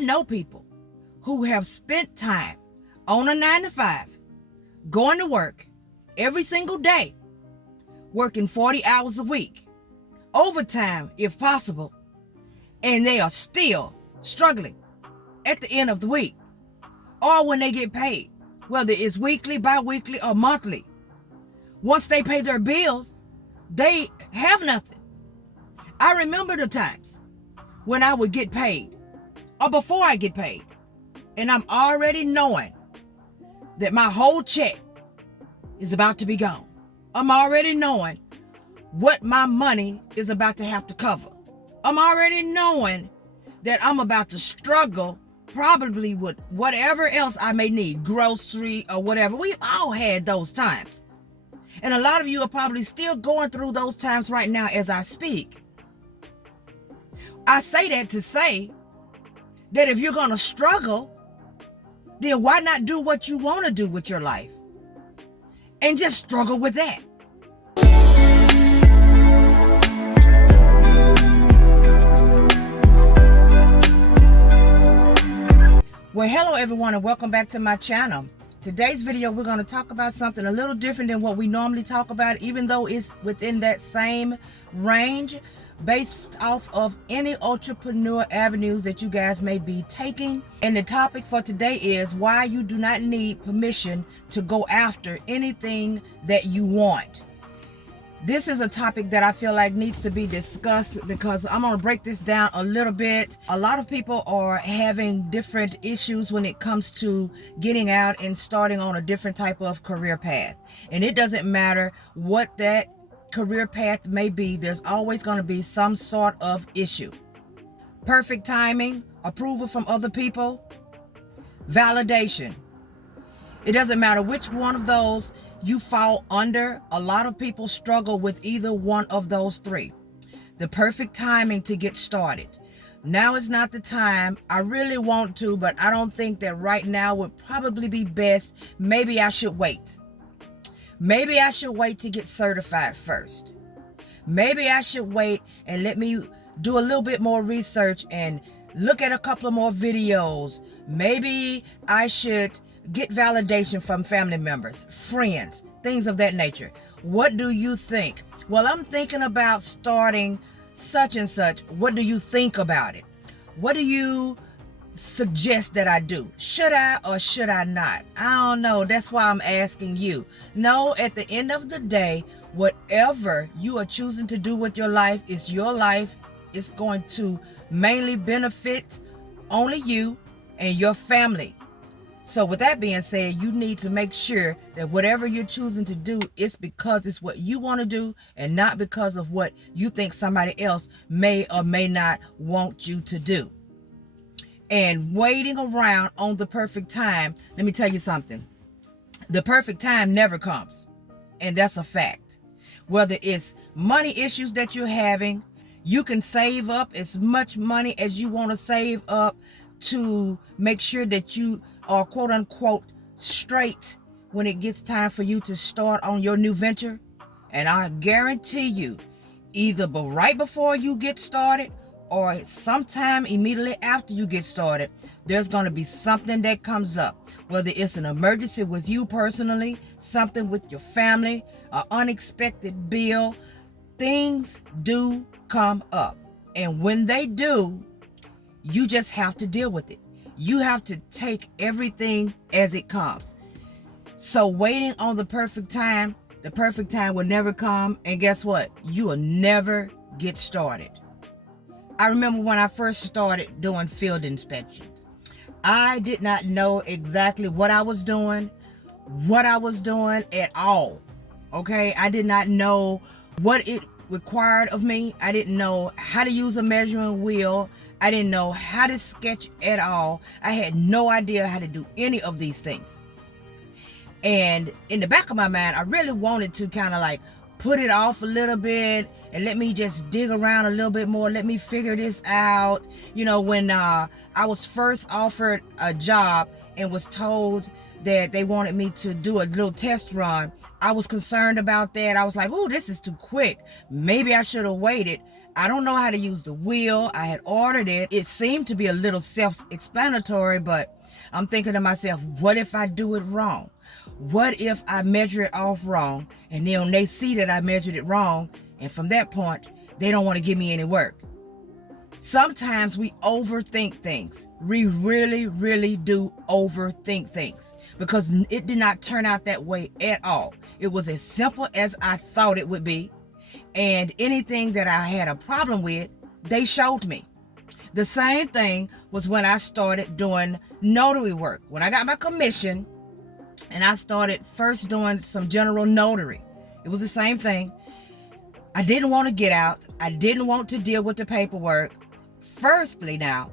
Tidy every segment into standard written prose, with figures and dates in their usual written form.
know people who have spent time on a 9 to 5, going to work every single day, working 40 hours a week, overtime if possible, and they are still struggling at the end of the week or when they get paid, whether it's weekly, bi-weekly, or monthly. Once they pay their bills, they have nothing. I remember the times when I would get paid or before I get paid, and I'm already knowing that my whole check is about to be gone. I'm already knowing what my money is about to have to cover. I'm already knowing that I'm about to struggle probably with whatever else I may need, grocery or whatever. We've all had those times. And a lot of you are probably still going through those times right now as I speak. I say that to say that if you're going to struggle, then why not do what you want to do with your life and just struggle with that? Well, hello everyone, and welcome back to my channel. Today's video, we're going to talk about something a little different than what we normally talk about, even though it's within that same range, based off of any entrepreneur avenues that you guys may be taking. And the topic for today is why you do not need permission to go after anything that you want. This is a topic that I feel like needs to be discussed because I'm going to break this down a little bit. A lot of people are having different issues when it comes to getting out and starting on a different type of career path. And it doesn't matter what that career path may be, there's always going to be some sort of issue. Perfect timing, approval from other people, validation. It doesn't matter which one of those you fall under. A lot of people struggle with either one of those three. The perfect timing to get started. Now is not the time. I really want to, but I don't think that right now would probably be best. Maybe I should wait. Maybe I should wait to get certified first. Maybe I should wait and let me do a little bit more research and look at a couple of more videos. Maybe I should get validation from family members, friends, things of that nature. What do you think? Well, I'm thinking about starting such and such. What do you think about it? What do you suggest that I do? Should I or should I not? I don't know. That's why I'm asking you. No, at the end of the day, whatever you are choosing to do with your life is your life. It's going to mainly benefit only you and your family. So with that being said, you need to make sure that whatever you're choosing to do is because it's what you want to do and not because of what you think somebody else may or may not want you to do. And waiting around on the perfect time, let me tell you something. The perfect time never comes. And that's a fact. Whether it's money issues that you're having, you can save up as much money as you want to save up to make sure that you are quote unquote straight when it gets time for you to start on your new venture. And I guarantee you, either right before you get started or sometime immediately after you get started, there's going to be something that comes up. Whether it's an emergency with you personally, something with your family, an unexpected bill, things do come up. And when they do, you just have to deal with it. You have to take everything as it comes. So waiting on the perfect time will never come. And guess what? You will never get started. I remember when I first started doing field inspections. I did not know exactly what I was doing at all. Okay? I did not know what it required of me. I didn't know how to use a measuring wheel. I didn't know how to sketch at all. I had no idea how to do any of these things. And in the back of my mind, I really wanted to kind of like put it off a little bit and let me just dig around a little bit more. Let me figure this out. You know, when I was first offered a job and was told that they wanted me to do a little test run, I was concerned about that. I was like, oh, this is too quick. Maybe I should have waited. I don't know how to use the wheel. I had ordered it. It seemed to be a little self-explanatory, but I'm thinking to myself, what if I do it wrong? What if I measure it off wrong, and then they see that I measured it wrong, and from that point, they don't want to give me any work? Sometimes we overthink things. We really, really do overthink things because it did not turn out that way at all. It was as simple as I thought it would be. And anything that I had a problem with, they showed me. The same thing was when I started doing notary work. When I got my commission and I started first doing some general notary, it was the same thing. I didn't want to get out. I didn't want to deal with the paperwork. Firstly, now,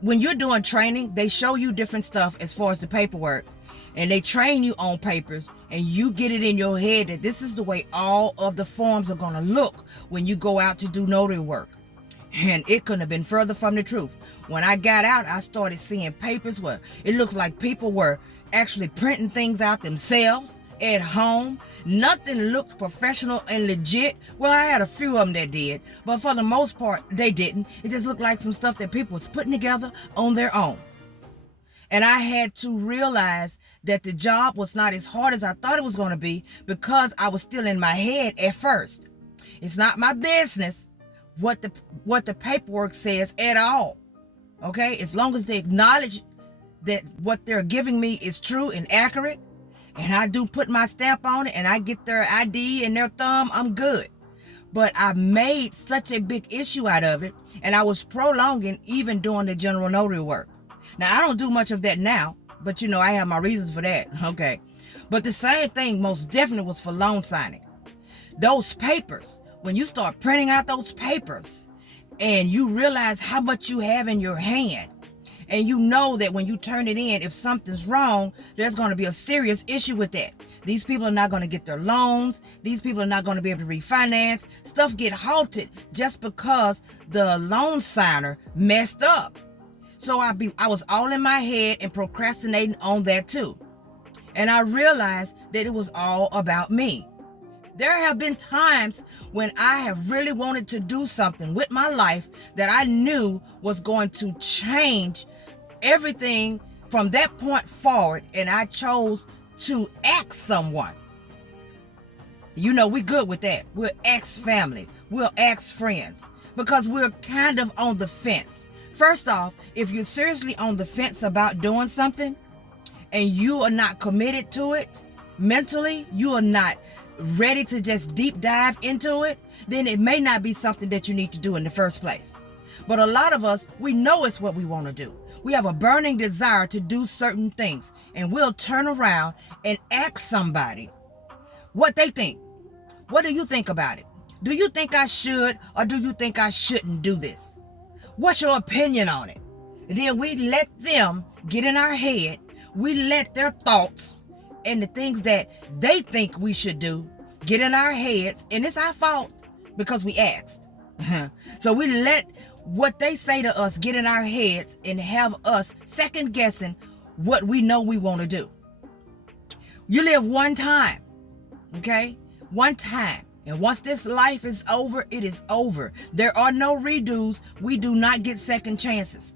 when you're doing training, they show you different stuff as far as the paperwork, and they train you on papers, and you get it in your head that this is the way all of the forms are going to look when you go out to do notary work. And it couldn't have been further from the truth. When I got out, I started seeing papers where it looks like people were actually printing things out themselves at home. Nothing looked professional and legit. Well, I had a few of them that did, but for the most part, they didn't. It just looked like some stuff that people was putting together on their own. And I had to realize that the job was not as hard as I thought it was going to be because I was still in my head at first. It's not my business what the paperwork says at all. Okay? As long as they acknowledge that what they're giving me is true and accurate, and I do put my stamp on it and I get their ID and their thumb, I'm good. But I made such a big issue out of it, and I was prolonging even doing the general notary work. Now, I don't do much of that now, but I have my reasons for that, okay? But the same thing most definitely was for loan signing. Those papers, when you start printing out those papers and you realize how much you have in your hand, and you know that when you turn it in, if something's wrong, there's going to be a serious issue with that. These people are not going to get their loans. These people are not going to be able to refinance. Stuff get halted just because the loan signer messed up. So I was all in my head and procrastinating on that too. And I realized that it was all about me. There have been times when I have really wanted to do something with my life that I knew was going to change everything from that point forward, and I chose to ask someone. We're good with that. We'll ask family. We'll ask friends because we're kind of on the fence. First off, if you're seriously on the fence about doing something and you are not committed to it mentally, you are not ready to just deep dive into it, then it may not be something that you need to do in the first place. But a lot of us, we know it's what we want to do. We have a burning desire to do certain things, and we'll turn around and ask somebody what they think. What do you think about it? Do you think I should, or do you think I shouldn't do this? What's your opinion on it? And then we let them get in our head. We let their thoughts and the things that they think we should do get in our heads, and it's our fault because we asked. So we let what they say to us get in our heads and have us second guessing what we know we want to do. You live one time, okay? One time. And once this life is over, it is over. There are no redos. We do not get second chances.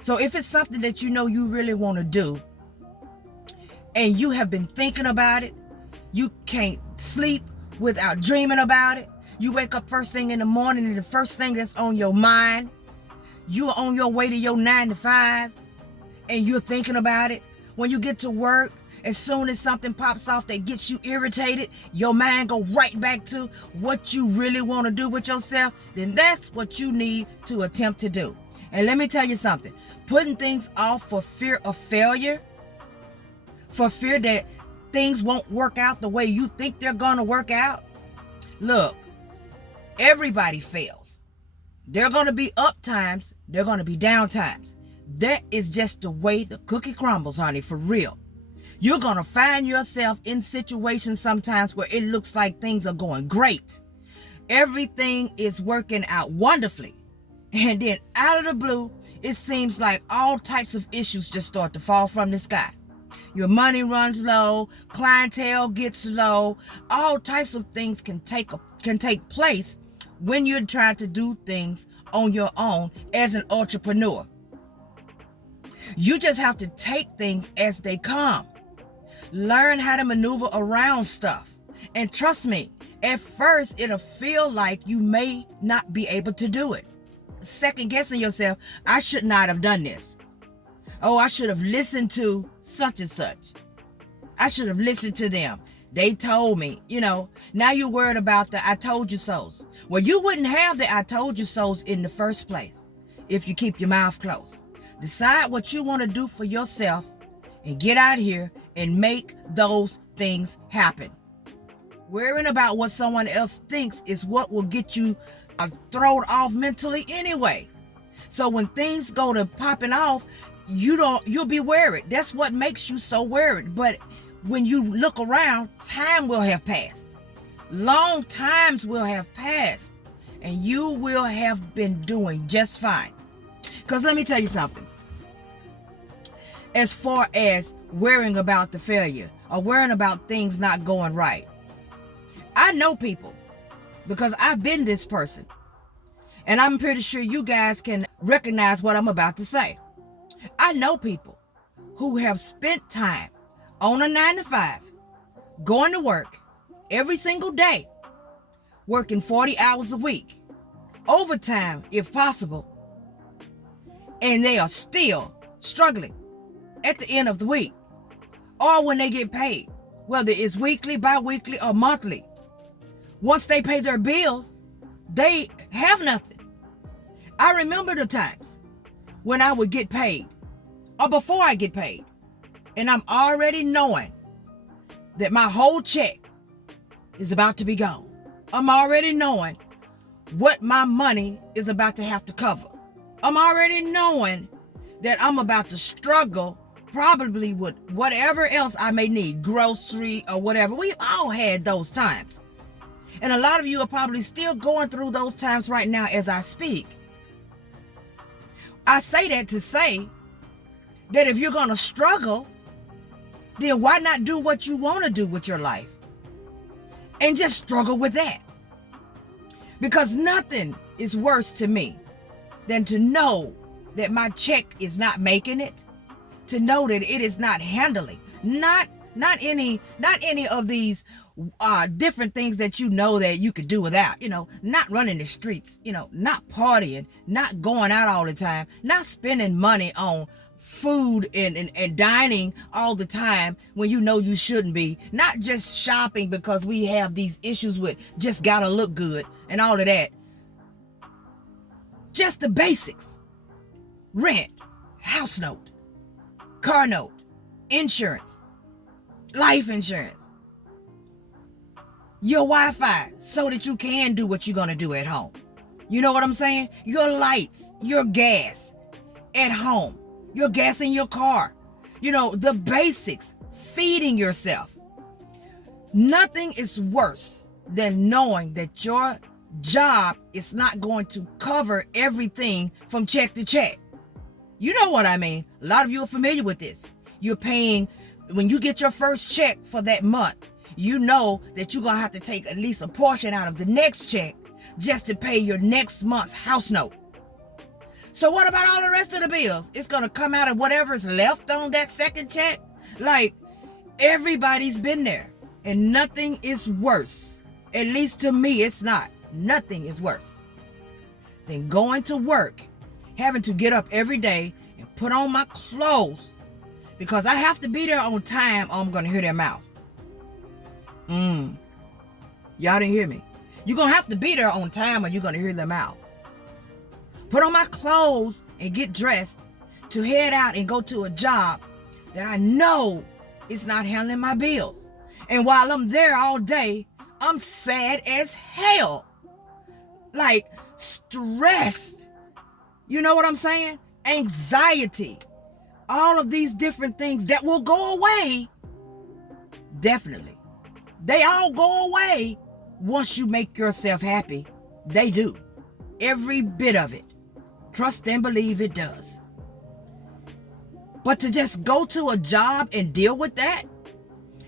So if it's something that you really want to do, and you have been thinking about it, you can't sleep without dreaming about it. You wake up first thing in the morning and the first thing that's on your mind, you're on your way to your 9 to 5 and you're thinking about it. When you get to work, as soon as something pops off that gets you irritated, your mind go right back to what you really want to do with yourself, then that's what you need to attempt to do. And let me tell you something, putting things off for fear of failure, for fear that things won't work out the way you think they're going to work out. Look, everybody fails. There are going to be up times. There are going to be down times. That is just the way the cookie crumbles, honey, for real. You're going to find yourself in situations sometimes where it looks like things are going great. Everything is working out wonderfully. And then out of the blue, it seems like all types of issues just start to fall from the sky. Your money runs low, clientele gets low, all types of things can take place when you're trying to do things on your own as an entrepreneur. You just have to take things as they come. Learn how to maneuver around stuff. And trust me, at first it'll feel like you may not be able to do it. Second guessing yourself, I should not have done this. Oh, I should have listened to such and such. I should have listened to them. They told me, now you're worried about the I told you so's. Well, you wouldn't have the I told you so's in the first place if you keep your mouth closed. Decide what you want to do for yourself and get out here and make those things happen. Worrying about what someone else thinks is what will get you thrown off mentally anyway. So when things go to popping off, you'll be worried. That's what makes you so worried. But when you look around, time will have passed. Long times will have passed, and you will have been doing just fine. Because let me tell you something. As far as worrying about the failure or worrying about things not going right, I know people because I've been this person. And I'm pretty sure you guys can recognize what I'm about to say. I know people who have spent time on a 9-to-5, going to work every single day, working 40 hours a week, overtime if possible, and they are still struggling at the end of the week or when they get paid, whether it's weekly, bi-weekly, or monthly. Once they pay their bills, they have nothing. I remember the times when I would get paid or before I get paid, and I'm already knowing that my whole check is about to be gone. I'm already knowing what my money is about to have to cover. I'm already knowing that I'm about to struggle probably with whatever else I may need, grocery or whatever. We've all had those times. And a lot of you are probably still going through those times right now as I speak. I say that to say that if you're going to struggle, then why not do what you want to do with your life and just struggle with that? Because nothing is worse to me than to know that my check is not making it, to know that it is not handling, not any of these different things that that you could do without, not running the streets, not partying, not going out all the time, not spending money on food and dining all the time when you shouldn't be, not just shopping because we have these issues with just gotta look good and all of that. Just the basics. Rent, house note, car note, insurance, life insurance, your Wi-Fi so that you can do what you're going to do at home. You know what I'm saying? Your lights, your gas at home, your gas in your car, the basics, feeding yourself. Nothing is worse than knowing that your job is not going to cover everything from check to check. You know what I mean? A lot of you are familiar with this. You're paying, when you get your first check for that month, you know that you're going to have to take at least a portion out of the next check just to pay your next month's house note. So what about all the rest of the bills? It's going to come out of whatever's left on that second check? Like, everybody's been there. And nothing is worse. At least to me, it's not. Nothing is worse than going to work, having to get up every day and put on my clothes because I have to be there on time or I'm going to hear their mouth. Y'all didn't hear me. You're going to have to be there on time or you're going to hear their mouth. Put on my clothes and get dressed to head out and go to a job that I know is not handling my bills. And while I'm there all day, I'm sad as hell. Like, stressed. You know what I'm saying? Anxiety. All of these different things that will go away. Definitely. They all go away once you make yourself happy. They do. Every bit of it. Trust and believe it does. But to just go to a job and deal with that,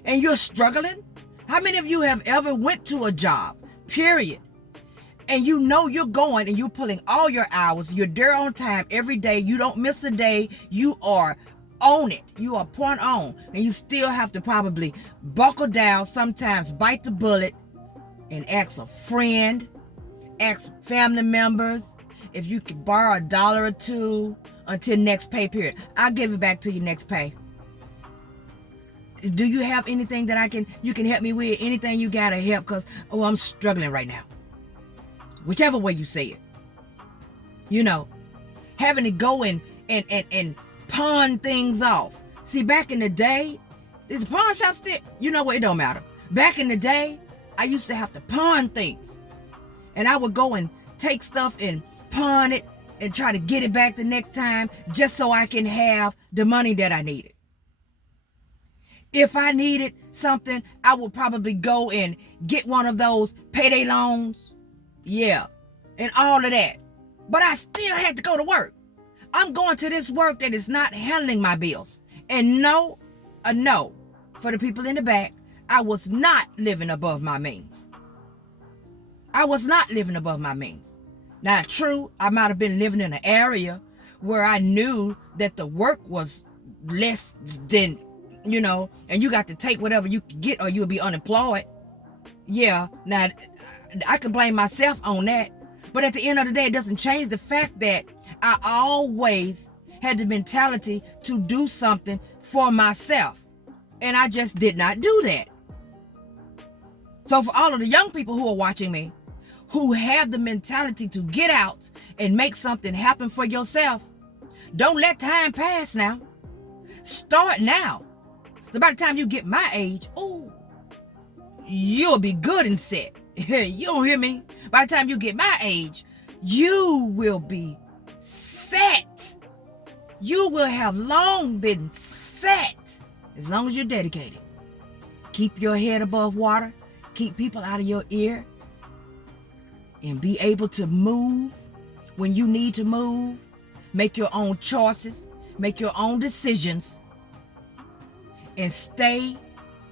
and you're struggling? How many of you have ever went to a job, period, and you know you're going and you're pulling all your hours, you're there on time every day, you don't miss a day, you are on it, you are point on, and you still have to probably buckle down, sometimes bite the bullet and ask a friend, ask family members if you could borrow $1 or $2 until next pay period. I'll give it back to you next pay. Do you have anything that you can help me with? Anything you gotta help? Because, I'm struggling right now. Whichever way you say it. You know, having to go and pawn things off. See, back in the day, this pawn shop still, you know what, it don't matter. Back in the day, I used to have to pawn things. And I would go and take stuff and pawn it and try to get it back the next time just so I can have the money that I needed. If I needed something, I would probably go and get one of those payday loans. Yeah, and all of that. But I still had to go to work. I'm going to this work that is not handling my bills. And no, for the people in the back, I was not living above my means. I was not living above my means. Now, true, I might have been living in an area where I knew that the work was less than, and you got to take whatever you could get or you'll be unemployed. Yeah, now, I can blame myself on that. But at the end of the day, it doesn't change the fact that I always had the mentality to do something for myself. And I just did not do that. So for all of the young people who are watching me, who have the mentality to get out and make something happen for yourself, don't let time pass now. Start now. So by the time you get my age, you'll be good and set. You don't hear me? By the time you get my age, you will be set. You will have long been set as long as you're dedicated. Keep your head above water. Keep people out of your ear. And be able to move when you need to move. Make your own choices. Make your own decisions. And stay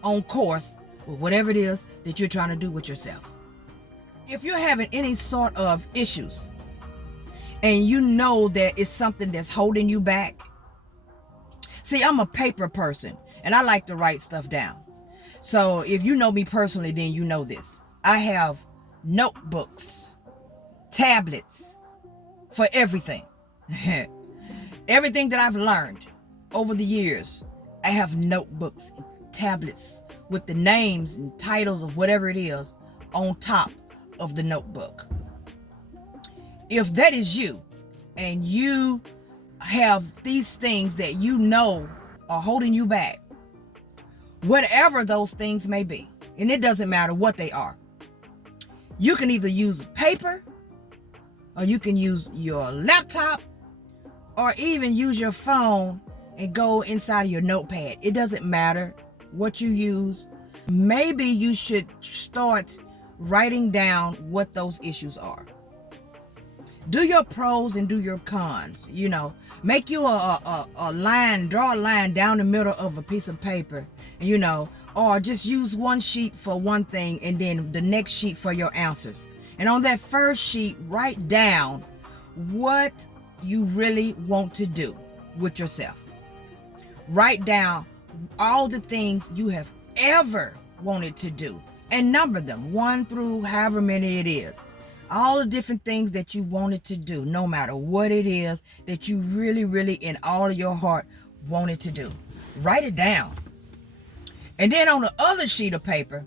on course with whatever it is that you're trying to do with yourself. If you're having any sort of issues and you know that it's something that's holding you back. See, I'm a paper person and I like to write stuff down. So if you know me personally, then you know this. I have notebooks, tablets for everything. Everything that I've learned over the years, I have notebooks and tablets with the names and titles of whatever it is on top of the notebook. If that is you and you have these things that you know are holding you back, whatever those things may be, and it doesn't matter what they are, you can either use paper or you can use your laptop or even use your phone and go inside of your notepad. It doesn't matter what you use. Maybe you should start writing down what those issues are. Do your pros and do your cons. Make you a line, draw a line down the middle of a piece of paper, or just use one sheet for one thing and then the next sheet for your answers. And on that first sheet, write down what you really want to do with yourself. Write down all the things you have ever wanted to do and number them 1 through however many it is. All the different things that you wanted to do, no matter what it is that you really, really in all of your heart wanted to do. Write it down. And then on the other sheet of paper,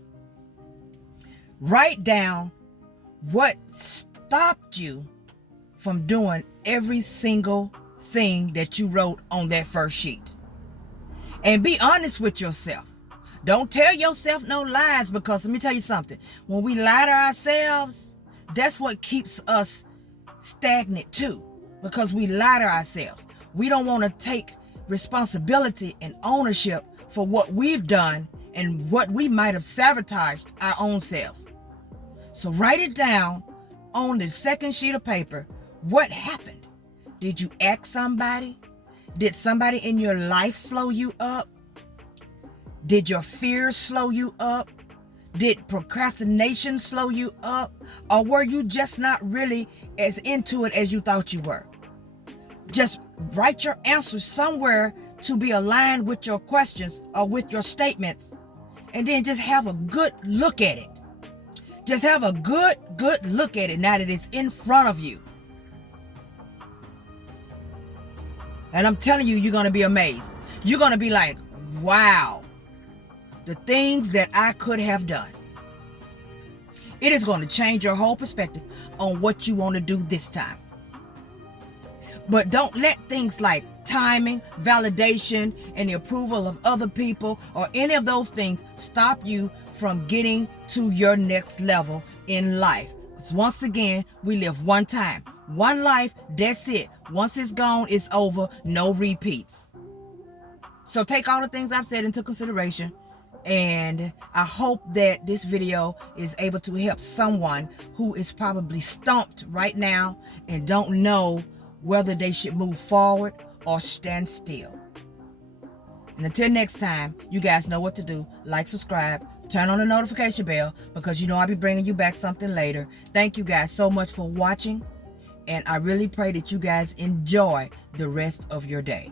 write down what stopped you from doing every single thing that you wrote on that first sheet. And be honest with yourself. Don't tell yourself no lies, because let me tell you something. When we lie to ourselves, that's what keeps us stagnant too, because we lie to ourselves. We don't want to take responsibility and ownership for what we've done and what we might have sabotaged our own selves. So write it down on the second sheet of paper. What happened? Did you ask somebody? Did somebody in your life slow you up? Did your fears slow you up? Did procrastination slow you up? Or were you just not really as into it as you thought you were? Just write your answers somewhere to be aligned with your questions or with your statements. And then just have a good look at it. Just have a good look at it now that it's in front of you. And I'm telling you, you're going to be amazed. You're going to be like, wow, the things that I could have done. It is going to change your whole perspective on what you want to do this time. But don't let things like timing, validation, and the approval of other people or any of those things stop you from getting to your next level in life. Because once again, we live one time, one life, that's it. Once it's gone, it's over, no repeats. So take all the things I've said into consideration, and I hope that this video is able to help someone who is probably stumped right now and don't know whether they should move forward or stand still. And until next time, you guys know what to do. Like, subscribe, turn on the notification bell, because you know I'll be bringing you back something later. Thank you guys so much for watching, and I really pray that you guys enjoy the rest of your day.